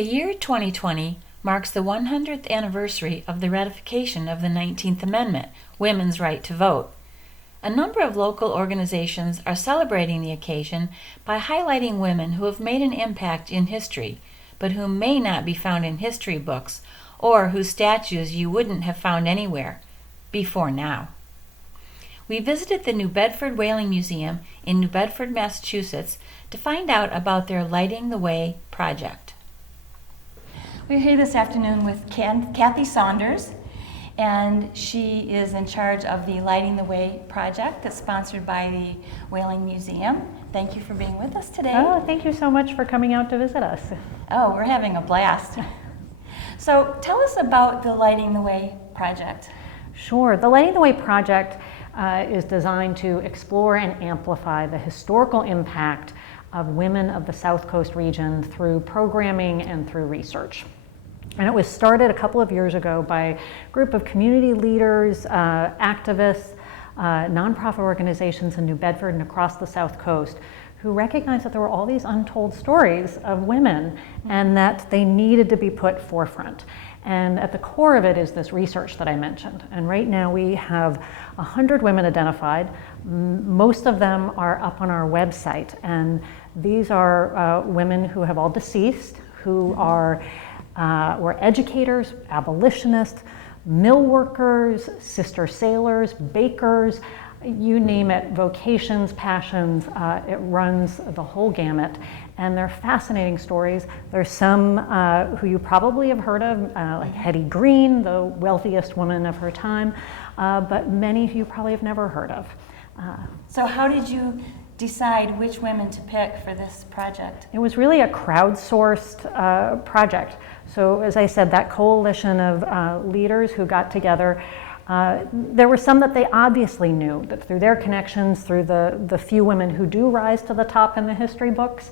The year 2020 marks the 100th anniversary of the ratification of the 19th Amendment, women's right to vote. A number of local organizations are celebrating the occasion by highlighting women who have made an impact in history, but who may not be found in history books or whose statues you wouldn't have found anywhere before now. We visited the New Bedford Whaling Museum in New Bedford, Massachusetts to find out about their Lighting the Way project. We're here this afternoon with Kathy Saunders, and she is in charge of the Lighting the Way project that's sponsored by the Whaling Museum. Thank you for being with us today. Oh, thank you so much for coming out to visit us. Oh, we're having a blast. So tell us about the Lighting the Way project. Sure. The Lighting the Way project is designed to explore and amplify the historical impact of women of the South Coast region through programming and through research. And it was started a couple of years ago by a group of community leaders, activists, nonprofit organizations in New Bedford and across the South Coast who recognized that there were all these untold stories of women and that they needed to be put forefront. And at the core of it is this research that I mentioned. And right now we have 100 women identified. Most of them are up on our website. And these are women who have all deceased, who were educators, abolitionists, mill workers, sister sailors, bakers, you name it, vocations, passions, it runs the whole gamut. And they're fascinating stories. There's some who you probably have heard of, like Hetty Green, the wealthiest woman of her time, but many who you probably have never heard of. So how did you decide which women to pick for this project? It was really a crowdsourced project. So as I said, that coalition of leaders who got together, there were some that they obviously knew, that through their connections, through the few women who do rise to the top in the history books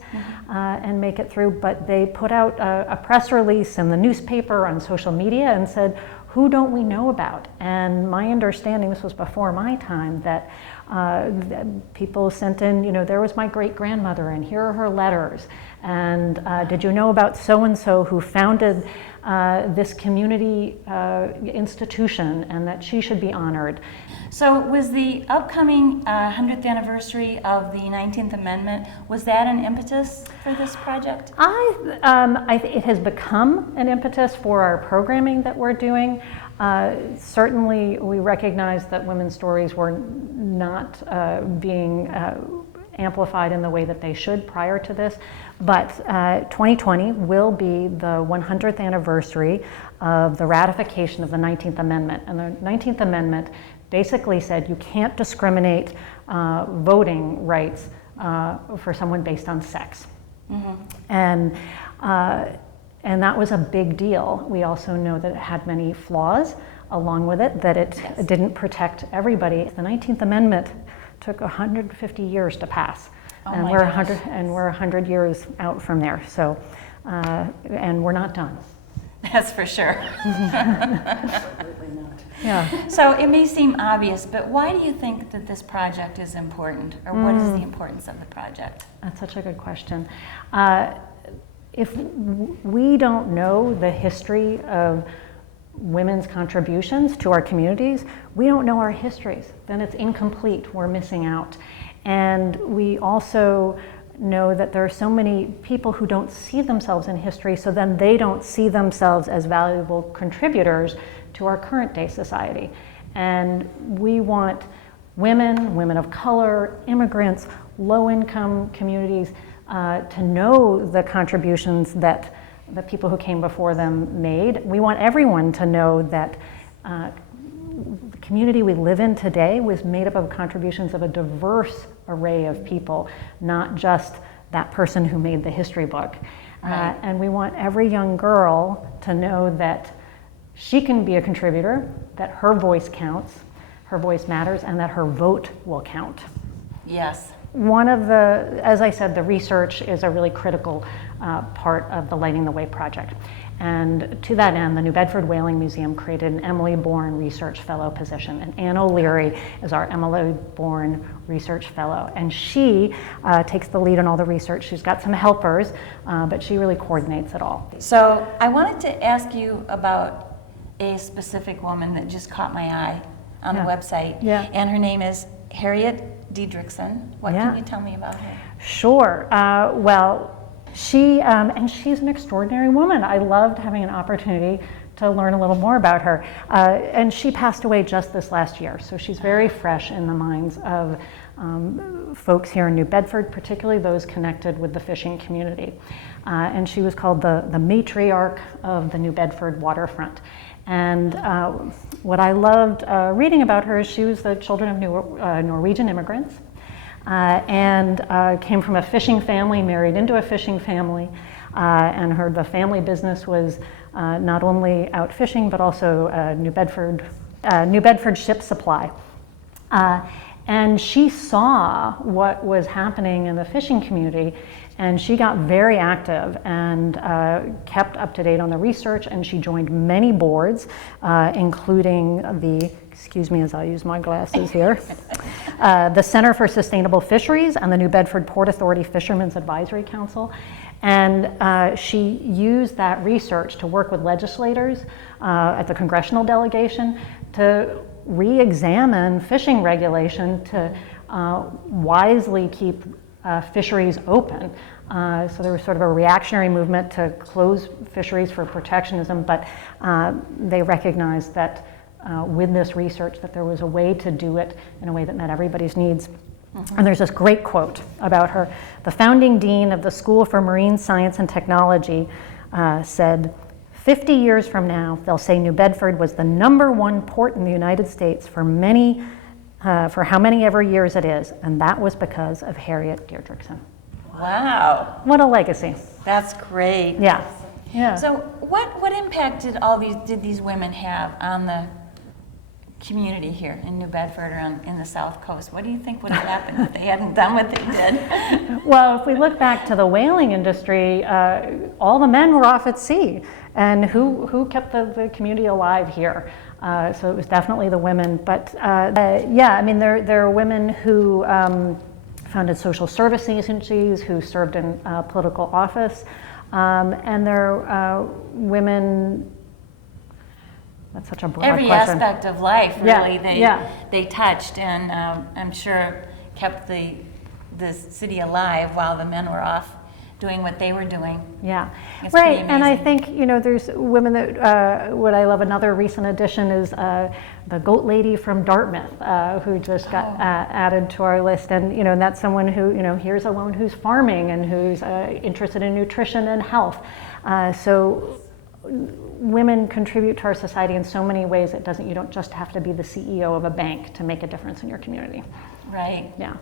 and make it through, but they put out a press release in the newspaper, on social media, and said, who don't we know about? And my understanding, this was before my time, that people sent in, there was my great-grandmother and here are her letters. And did you know about so-and-so who founded this community institution and that she should be honored? So was the upcoming 100th anniversary of the 19th Amendment, was that an impetus for this project? It has become an impetus for our programming that we're doing. Certainly we recognize that women's stories were not being amplified in the way that they should prior to this, but 2020 will be the 100th anniversary of the ratification of the 19th Amendment. And the 19th Amendment basically said you can't discriminate voting rights for someone based on sex. And that was a big deal. We also know that it had many flaws along with it, that it didn't protect everybody. The 19th Amendment took 150 years to pass, and we're 100 years out from there. So, and we're not done. That's for sure. Absolutely not. Yeah. So it may seem obvious, but why do you think that this project is important, or what is the importance of the project? That's such a good question. If we don't know the history of women's contributions to our communities, we don't know our histories, then it's incomplete, we're missing out. And we also know that there are so many people who don't see themselves in history, so then they don't see themselves as valuable contributors to our current day society. And we want women of color, immigrants, low-income communities to know the contributions that the people who came before them made. We want everyone to know that the community we live in today was made up of contributions of a diverse array of people, not just that person who made the history book. Right. And we want every young girl to know that she can be a contributor, that her voice counts, her voice matters, and that her vote will count. Yes. One of the, as I said, the research is a really critical part of the Lighting the Way project. And to that end, the New Bedford Whaling Museum created an Emily Bourne Research Fellow position. And Anne O'Leary is our Emily Bourne Research Fellow. And she takes the lead on all the research. She's got some helpers, but she really coordinates it all. So I wanted to ask you about a specific woman that just caught my eye on the website. Yeah. And her name is Harriet Diedrichson. What can you tell me about her? Sure. Well, she's an extraordinary woman. I loved having an opportunity to learn a little more about her. And she passed away just this last year, so she's very fresh in the minds of folks here in New Bedford, particularly those connected with the fishing community. And she was called the matriarch of the New Bedford waterfront. And what I loved reading about her is she was the children of Norwegian immigrants. And came from a fishing family, married into a fishing family, and the family business was not only out fishing but also New Bedford ship supply. And she saw what was happening in the fishing community, and she got very active and kept up to date on the research, and she joined many boards, including excuse me as I use my glasses here, the Center for Sustainable Fisheries and the New Bedford Port Authority Fishermen's Advisory Council. And she used that research to work with legislators at the congressional delegation to re-examine fishing regulation to wisely keep fisheries open. So there was sort of a reactionary movement to close fisheries for protectionism, but they recognized that with this research that there was a way to do it in a way that met everybody's needs. And there's this great quote about her. The founding dean of the School for Marine Science and Technology said, 50 years from now, they'll say New Bedford was the #1 port in the United States for how many ever years it is, and that was because of Harriet Diedrichson. Wow. What a legacy. That's great. Yeah. Yeah. So what impact did these women have on the community here in New Bedford or in the South Coast? What do you think would have happened if they hadn't done what they did? Well, if we look back to the whaling industry, all the men were off at sea. And who kept the community alive here? So it was definitely the women. But I mean, there are women who founded social service agencies, who served in political office. And there are women. That's such a broad Every question. aspect of life, really, Yeah. they touched, and I'm sure kept the city alive while the men were off doing what they were doing. Yeah, It's right. pretty And I amazing. think there's women that what I love. Another recent addition is the goat lady from Dartmouth, who just got added to our list. And and that's someone who here's a woman who's farming and who's interested in nutrition and health. So women contribute to our society in so many ways. You don't just have to be the CEO of a bank to make a difference in your community. Right. Yeah.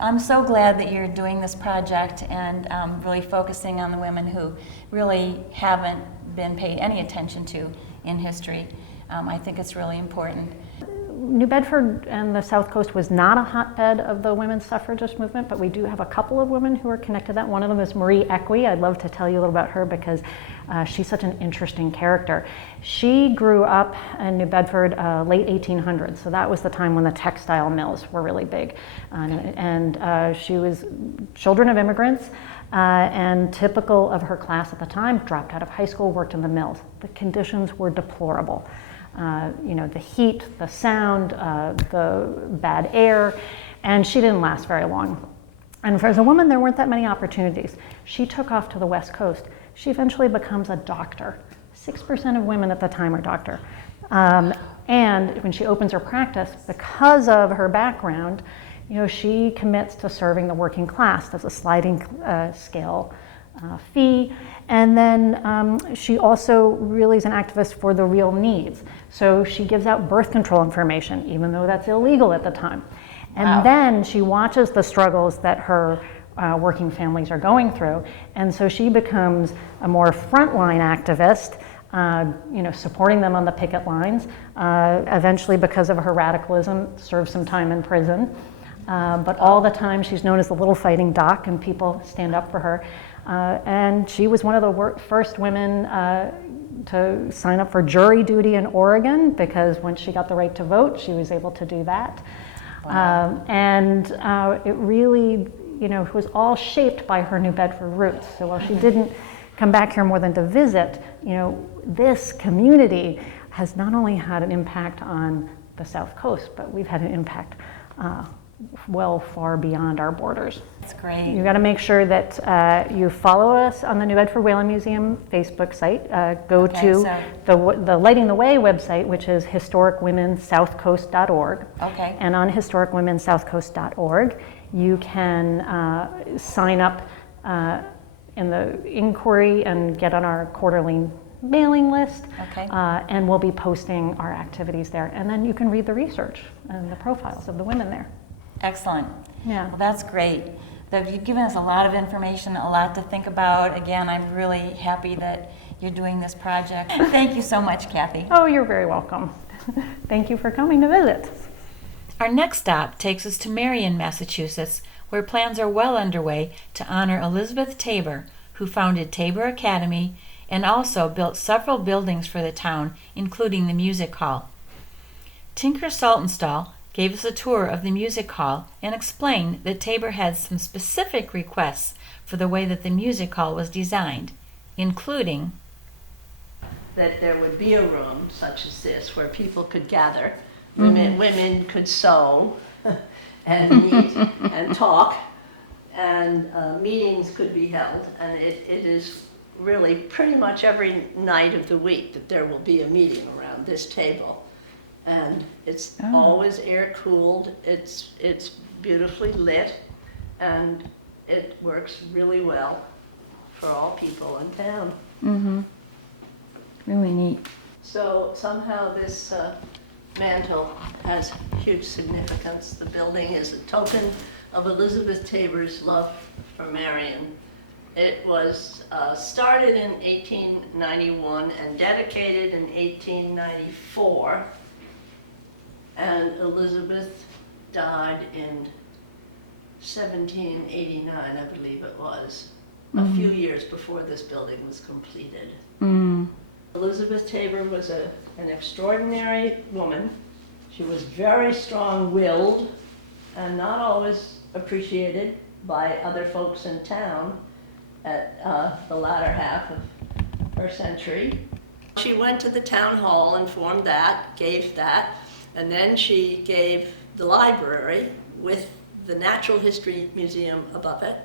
I'm so glad that you're doing this project and really focusing on the women who really haven't been paid any attention to in history. I think it's really important. New Bedford and the South Coast was not a hotbed of the women's suffragist movement, but we do have a couple of women who are connected to that. One of them is Marie Equi. I'd love to tell you a little about her because she's such an interesting character. She grew up in New Bedford late 1800s, so that was the time when the textile mills were really big. And she was children of immigrants, and typical of her class at the time, dropped out of high school, worked in the mills. The conditions were deplorable. The heat, the sound, the bad air, and she didn't last very long. And as a woman, there weren't that many opportunities. She took off to the West Coast. She eventually becomes a doctor. 6% of women at the time are doctor. And when she opens her practice, because of her background, she commits to serving the working class. There's a sliding scale fee. And then she also really is an activist for the real needs. So she gives out birth control information, even though that's illegal at the time. And then she watches the struggles that her working families are going through. And so she becomes a more frontline activist, supporting them on the picket lines. Eventually, because of her radicalism, serves some time in prison. But all the time she's known as the little fighting doc, and people stand up for her. And she was one of the first women to sign up for jury duty in Oregon, because once she got the right to vote, she was able to do that. Wow. It really, was all shaped by her New Bedford roots. So while she didn't come back here more than to visit, this community has not only had an impact on the South Coast, but we've had an impact far beyond our borders. That's great. You got to make sure that you follow us on the New Bedford Whaling Museum Facebook site. Go to the Lighting the Way website, which is historicwomensouthcoast.org. Okay. And on historicwomensouthcoast.org, you can sign up in the inquiry and get on our quarterly mailing list. Okay. And we'll be posting our activities there. And then you can read the research and the profiles of the women there. Excellent. Yeah. Well, that's great. You've given us a lot of information, a lot to think about. Again, I'm really happy that you're doing this project. Thank you so much, Kathy. Oh, you're very welcome. Thank you for coming to visit. Our next stop takes us to Marion, Massachusetts, where plans are well underway to honor Elizabeth Tabor, who founded Tabor Academy and also built several buildings for the town, including the music hall. Tinker Saltonstall gave us a tour of the music hall and explained that Tabor had some specific requests for the way that the music hall was designed, including that there would be a room such as this where people could gather, women could sew and meet and talk, and meetings could be held, and it is really pretty much every night of the week that there will be a meeting around this table. And it's always air-cooled, it's beautifully lit, and it works really well for all people in town. Mm-hmm. Really neat. So somehow this mantle has huge significance. The building is a token of Elizabeth Tabor's love for Marion. It was started in 1891 and dedicated in 1894. And Elizabeth died in 1789, I believe it was, a few years before this building was completed. Elizabeth Tabor was an extraordinary woman. She was very strong-willed and not always appreciated by other folks in town at the latter half of her century. She went to the town hall and formed that, gave that, and then she gave the library with the Natural History Museum above it.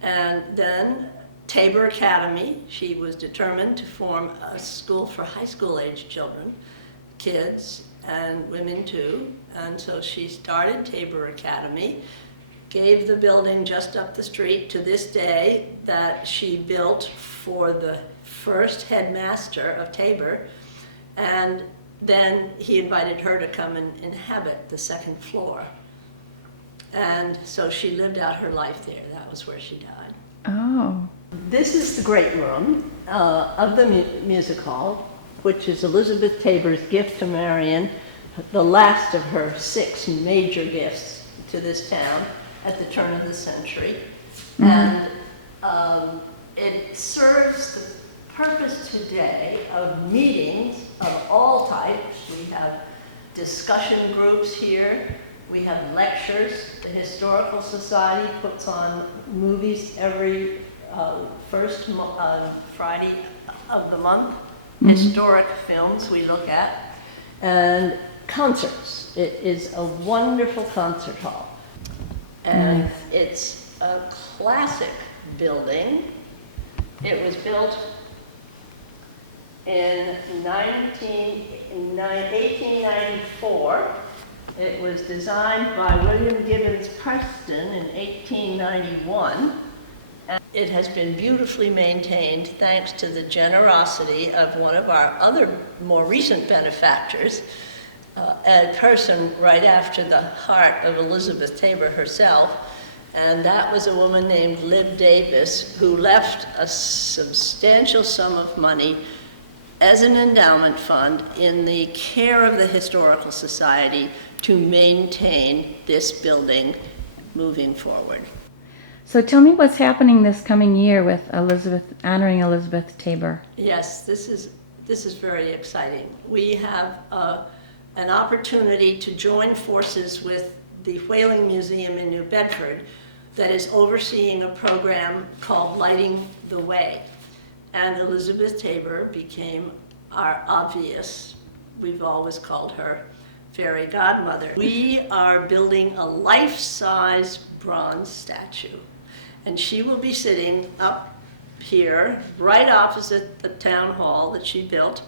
And then Tabor Academy, she was determined to form a school for high school age children, kids and women too. And so she started Tabor Academy, gave the building just up the street to this day that she built for the first headmaster of Tabor. And then he invited her to come and inhabit the second floor. And so she lived out her life there. That was where she died. Oh. This is the great room of the music hall, which is Elizabeth Tabor's gift to Marion, the last of her 6 major gifts to this town at the turn of the century. And it serves the purpose today of meetings of all types. We have discussion groups here. We have lectures. The Historical Society puts on movies every first Friday of the month. Historic films we look at. And concerts. It is a wonderful concert hall. And it's a classic building. It was built in 1894. It was designed by William Gibbons Preston in 1891. And it has been beautifully maintained thanks to the generosity of one of our other more recent benefactors, a person right after the heart of Elizabeth Tabor herself. And that was a woman named Lib Davis, who left a substantial sum of money as an endowment fund in the care of the Historical Society to maintain this building moving forward. So tell me what's happening this coming year with honoring Elizabeth Tabor. Yes, this is very exciting. We have an opportunity to join forces with the Whaling Museum in New Bedford that is overseeing a program called Lighting the Way. And Elizabeth Tabor became our obvious, we've always called her, fairy godmother. We are building a life-size bronze statue, and she will be sitting up here, right opposite the town hall that she built,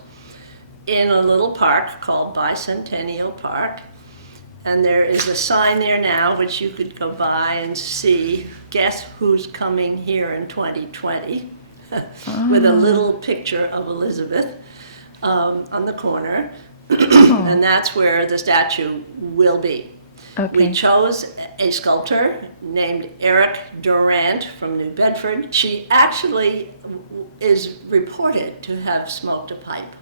in a little park called Bicentennial Park. And there is a sign there now which you could go by and see, guess who's coming here in 2020, with a little picture of Elizabeth on the corner. And that's where the statue will be. Okay. We chose a sculptor named Eric Durant from New Bedford. She actually is reported to have smoked a pipe.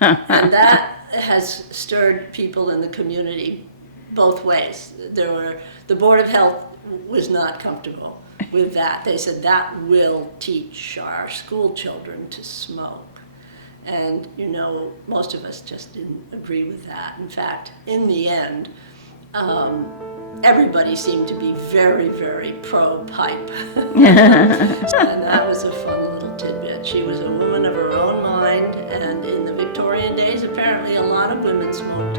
And that has stirred people in the community both ways. The Board of Health was not comfortable with that. They said that will teach our school children to smoke. And you know, most of us just didn't agree with that. In fact, in the end, everybody seemed to be very, very pro-pipe. And that was a fun little tidbit. She was a woman of her own mind, and in the Victorian days, apparently a lot of women smoked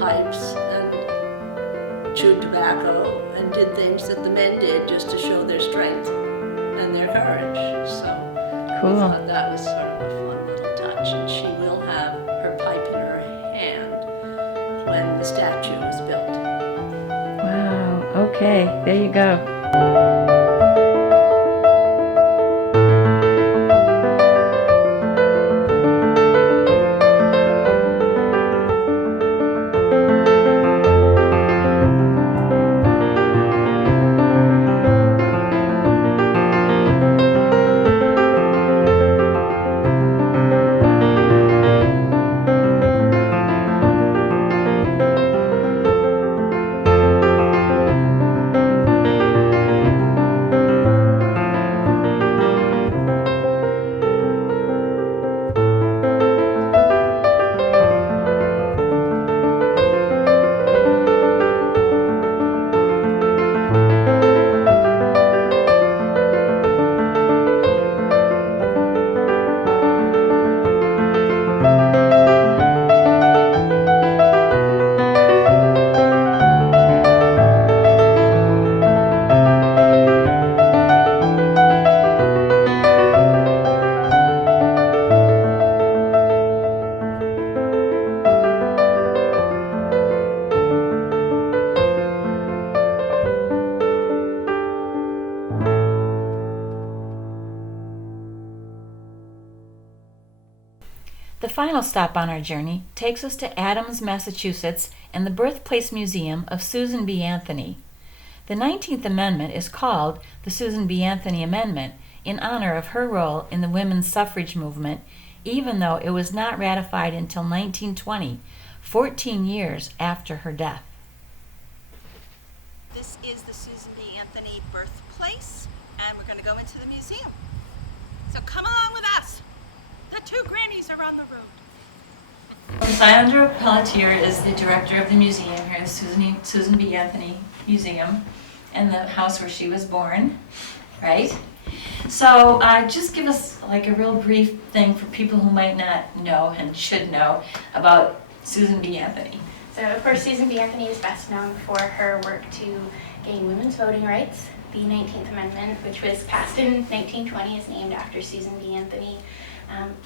pipes and chewed tobacco and did things that the men did just to show their strength and their courage. So Cool. we thought that was sort of a fun little touch, and she will have her pipe in her hand when the statue is built. Wow. Okay. There you go. The final stop on our journey takes us to Adams, Massachusetts, and the Birthplace Museum of Susan B. Anthony. The 19th Amendment is called the Susan B. Anthony Amendment in honor of her role in the women's suffrage movement, even though it was not ratified until 1920, 14 years after her death. This is the Susan B. Anthony Birthplace, and we're going to go into the museum. So come along with us. The two grannies are on the road. Sandra Pelletier is the director of the museum here at the Susan B. Anthony Museum, and the house where she was born, right? So just give us like a real brief thing for people who might not know and should know about Susan B. Anthony. So of course Susan B. Anthony is best known for her work to gain women's voting rights. The 19th Amendment, which was passed in 1920, is named after Susan B. Anthony.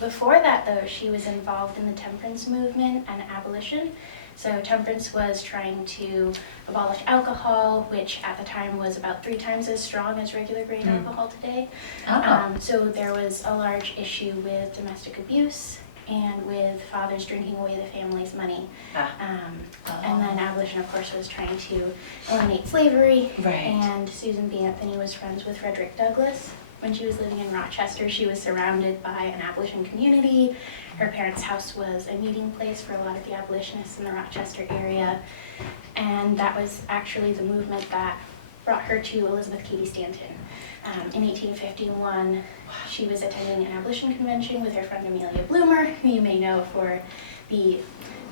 Before that, though, she was involved in the temperance movement and abolition. So temperance was trying to abolish alcohol, which at the time was about 3 times as strong as regular grain alcohol today. So there was a large issue with domestic abuse and with fathers drinking away the family's money. And then abolition, of course, was trying to eliminate slavery. Right. And Susan B. Anthony was friends with Frederick Douglass. When she was living in Rochester, she was surrounded by an abolition community. Her parents' house was a meeting place for a lot of the abolitionists in the Rochester area. And that was actually the movement that brought her to Elizabeth Cady Stanton. In 1851, she was attending an abolition convention with her friend Amelia Bloomer, who you may know for the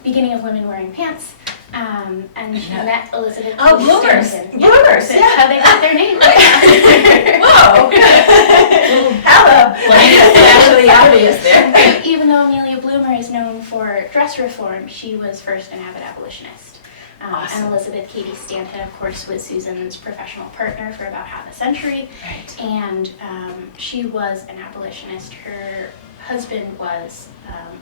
beginning of women wearing pants. And she met Elizabeth Oh, Cady bloomers. Stanton. Bloomers, That's yeah. how they got their name. Whoa. Hello. It's actually obvious there. Even though Amelia Bloomer is known for dress reform, she was first an avid abolitionist. Awesome. And Elizabeth Cady Stanton, of course, was Susan's professional partner for about half a century. Right. And she was an abolitionist. Her husband was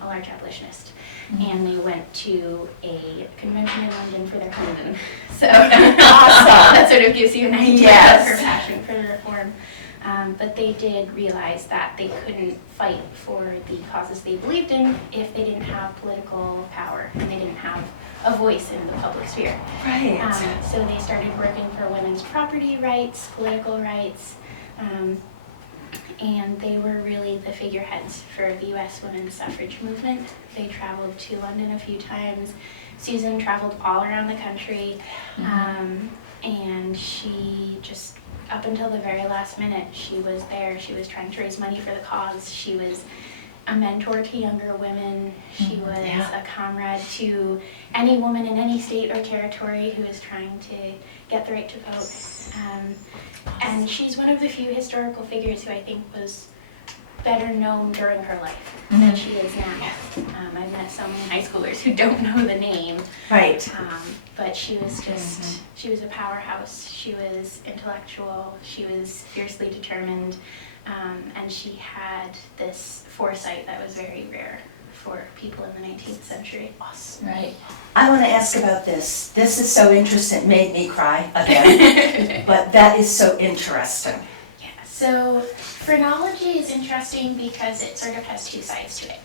a large abolitionist. And they went to a convention in London for their honeymoon. So that sort of gives you an idea of her passion for reform. But they did realize that they couldn't fight for the causes they believed in if they didn't have political power and they didn't have a voice in the public sphere. Right. So they started working for women's property rights, political rights, and they were really the figureheads for the U.S. women's suffrage movement. They traveled to London a few times. Susan traveled all around the country, and she just, up until the very last minute, she was there. She was trying to raise money for the cause. She was a mentor to younger women. She was a comrade to any woman in any state or territory who was trying to get the right to vote. And she's one of the few historical figures who I think was better known during her life than she is now. I've met so many high schoolers who don't know the name. Right. But she was just, she was a powerhouse. She was intellectual. She was fiercely determined. And she had this foresight that was very rare for people in the 19th century. Awesome. Right. I want to ask about this. This is so interesting. It made me cry again. But that is so interesting. Yeah. So phrenology is interesting because it sort of has two sides to it.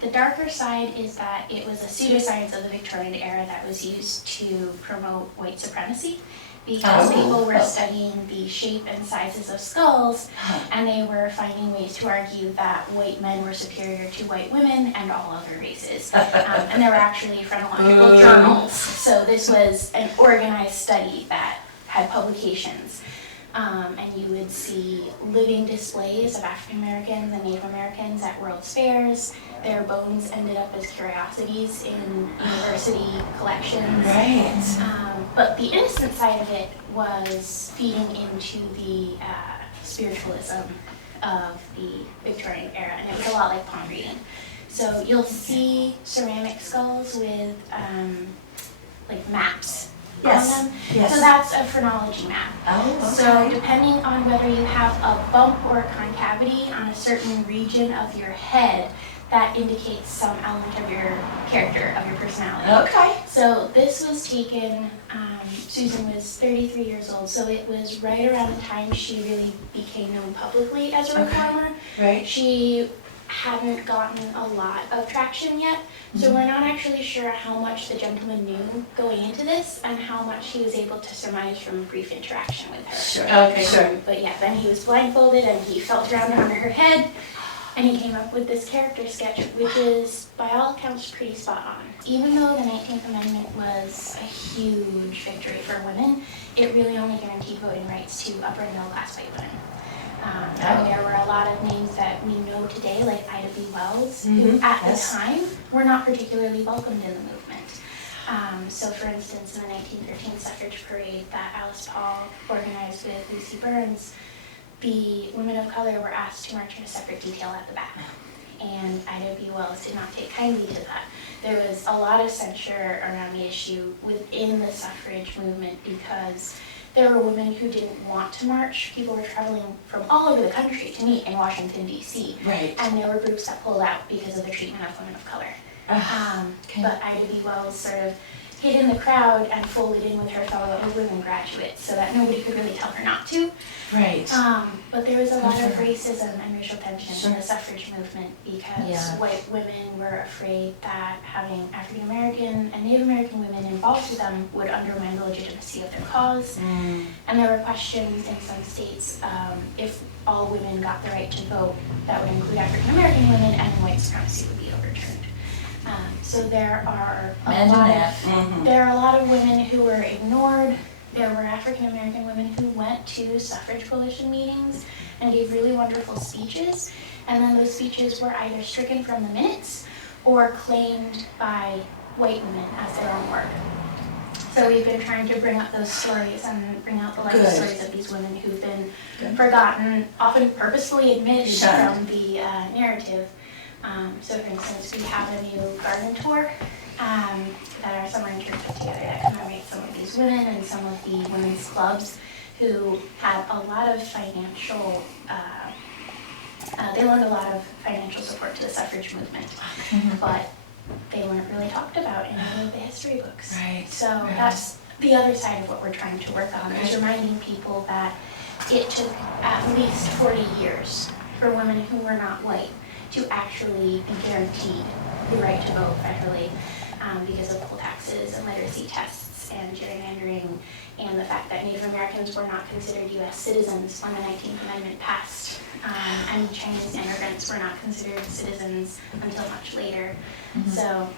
The darker side is that it was a pseudoscience of the Victorian era that was used to promote white supremacy, because people were studying the shape and sizes of skulls, and they were finding ways to argue that white men were superior to white women and all other races. And there were actually phrenological journals. So this was an organized study that had publications. And you would see living displays of African Americans and Native Americans at World's Fairs. Their bones ended up as curiosities in university collections. Right. But the innocent side of it was feeding into the spiritualism of the Victorian era, and it was a lot like palm reading. So you'll see ceramic skulls with like maps on them. Yes. So that's a phrenology map. Oh, okay. So depending on whether you have a bump or a concavity on a certain region of your head, that indicates some element of your character, of your personality. Okay. So this was taken, Susan was 33 years old, so it was right around the time she really became known publicly as a reformer. Right. She hadn't gotten a lot of traction yet, so we're not actually sure how much the gentleman knew going into this and how much he was able to surmise from a brief interaction with her. Sure. Okay. Sure. But yeah, then he was blindfolded and he felt around under her head, and he came up with this character sketch, which is, by all accounts, pretty spot on. Even though the 19th Amendment was a huge victory for women, it really only guaranteed voting rights to upper and middle class white women. And there were a lot of names that we know today, like Ida B. Wells, who at the time were not particularly welcomed in the movement. So for instance, in the 1913 suffrage parade that Alice Paul organized with Lucy Burns, the women of color were asked to march in a separate detail at the back. And Ida B. Wells did not take kindly to that. There was a lot of censure around the issue within the suffrage movement because there were women who didn't want to march. People were traveling from all over the country to meet in Washington, D.C. Right. And there were groups that pulled out because of the treatment of women of color. But Ida B. Wells sort of hid in the crowd and folded in with her fellow women graduates so that nobody could really tell her not to. Right. But there was a lot of racism and racial tension in the suffrage movement because white women were afraid that having African American and Native American women involved with them would undermine the legitimacy of their cause. And there were questions in some states if all women got the right to vote, that would include African American women, and white supremacy would be overturned. So there are a lot of women who were ignored. there were African American women who went to suffrage coalition meetings and gave really wonderful speeches, and then those speeches were either stricken from the minutes or claimed by white women as their own work. So we've been trying to bring up those stories and bring out the life stories of these women who've been forgotten, often purposefully omitted from the narrative. So for instance, we have a new garden tour that our summer interns put together that commemorates some of these women and some of the women's clubs who had a lot of financial, they lent a lot of financial support to the suffrage movement, but they weren't really talked about in any of the history books. Right. So that's the other side of what we're trying to work on, is reminding people that it took at least 40 years for women who were not white to actually be guaranteed the right to vote federally because of poll taxes and literacy tests and gerrymandering and the fact that Native Americans were not considered U.S. citizens when the 19th Amendment passed. And Chinese immigrants were not considered citizens until much later. So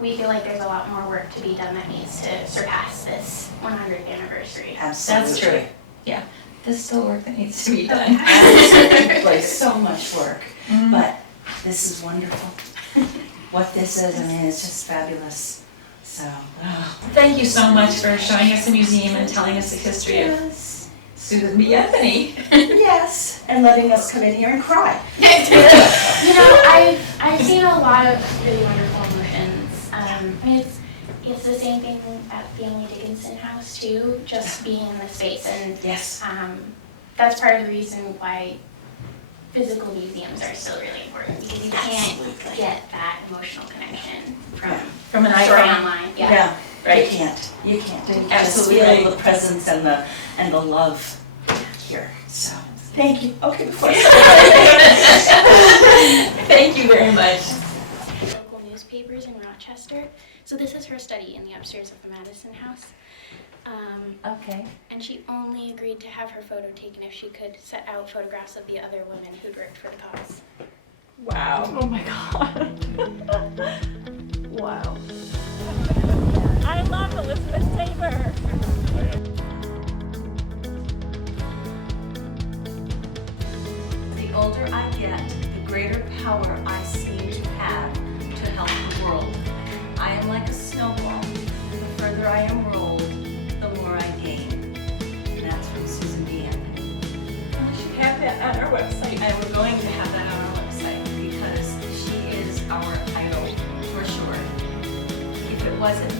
we feel like there's a lot more work to be done that needs to surpass this 100th anniversary. Absolutely. That's true. Yeah. There's still work that needs to be done. Absolutely. Like so much work, but this is wonderful. What this is, I mean, it's just fabulous. So, Thank you so much for showing us the museum and telling us the history of Susan B. Anthony. yes, and letting us come in here and cry. You know, I've seen a lot of really wonderful emotions. I mean, it's the same thing at the Emily Dickinson House too, just being in the space, and Yes. that's part of the reason why physical museums are still really important, because you can't get that emotional connection From an story icon. online. Yeah. Right. You can't. You can't. You just Absolutely. feel the presence and the love here. So, thank you. Okay, before Thank you very much. Local newspapers in Rochester. So this is her study in the upstairs of the Madison House. Okay. And she only agreed to have her photo taken if she could set out photographs of the other women who'd worked for the cause. Wow. Oh my God. Wow. I love Elizabeth Tabor. The older I get, the greater power I seem to have to help the world. I am like a snowball. The further I am rolled, the more I gain. And that's from Susan B. Anthony. We should have that on our website. And we're going to have that on our website because she is our idol, for sure. If it wasn't